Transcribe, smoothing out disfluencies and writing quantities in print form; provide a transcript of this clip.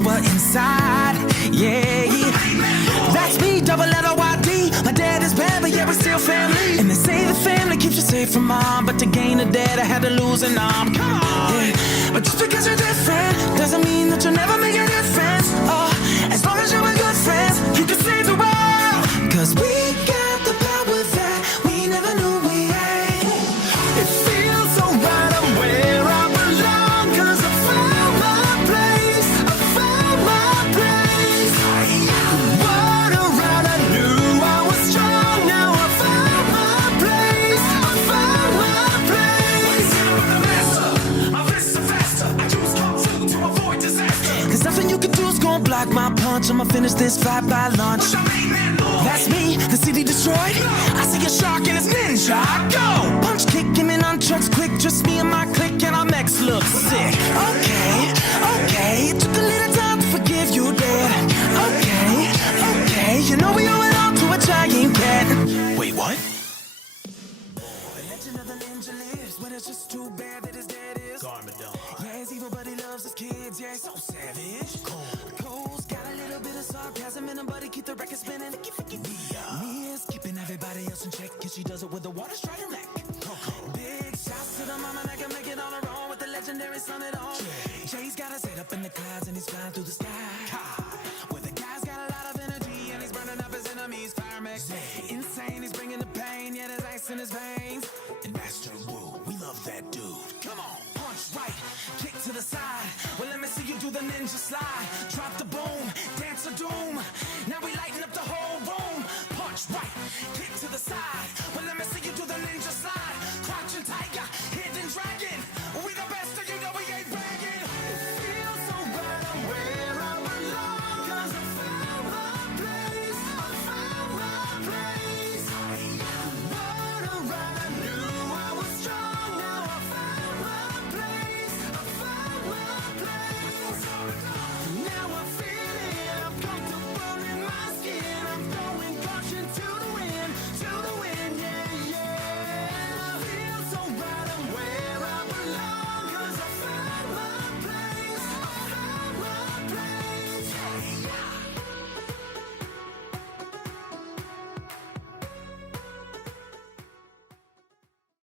power inside. Yeah, that's me, double L-O-Y-D. My dad is bad, but yeah, we're still family. And they say the family keeps you safe from harm, but to gain a dad, I had to lose an arm. Come on, yeah. But just because you're different doesn't mean that you'll never make a difference. Oh, as long as you're a good friend, you can save the world. Cause we got the power that we never knew we had. It feels so right, I'm where I belong. Cause I found my place, I found my place. What a ride, I knew I was strong. Now I found my place, I found my place. My fists are faster, I choose Kung Fu to avoid disaster. Cause nothing you can do is gonna block my punch. I'ma finish this fight by lunch. That's me, the city destroyed. I see a shark and it's ninja. Go! Punch kick him in on trucks quick. Just me and my clique and our mechs look sick. Okay, okay. It took a little time to forgive you, Dad. Okay, okay. You know we owe it all to a giant cat. Wait, what? The legend of the ninja lives, but it's just too bad that his dad is Garmadon. Yeah, he's evil, but he loves his kids. Yeah, he's so savage. Cole's got a little bit of sarcasm in him, but he keep the record spinning. Mia's keeping everybody else in check, cause she does it with the water strider neck. Big shouts to the mama that can make it on her own with the legendary son at home. Jay's got his head up in the clouds and he's flying through the sky. Where the guy's got a lot of energy and he's burning up his enemies. Fire mech, insane, he's bringing the pain, yet there's ice in his veins. And Master Wu, we love that dude. Come on, punch right, kick to the side. Well, let me see you do the ninja slide. Drop the boom, dance of doom.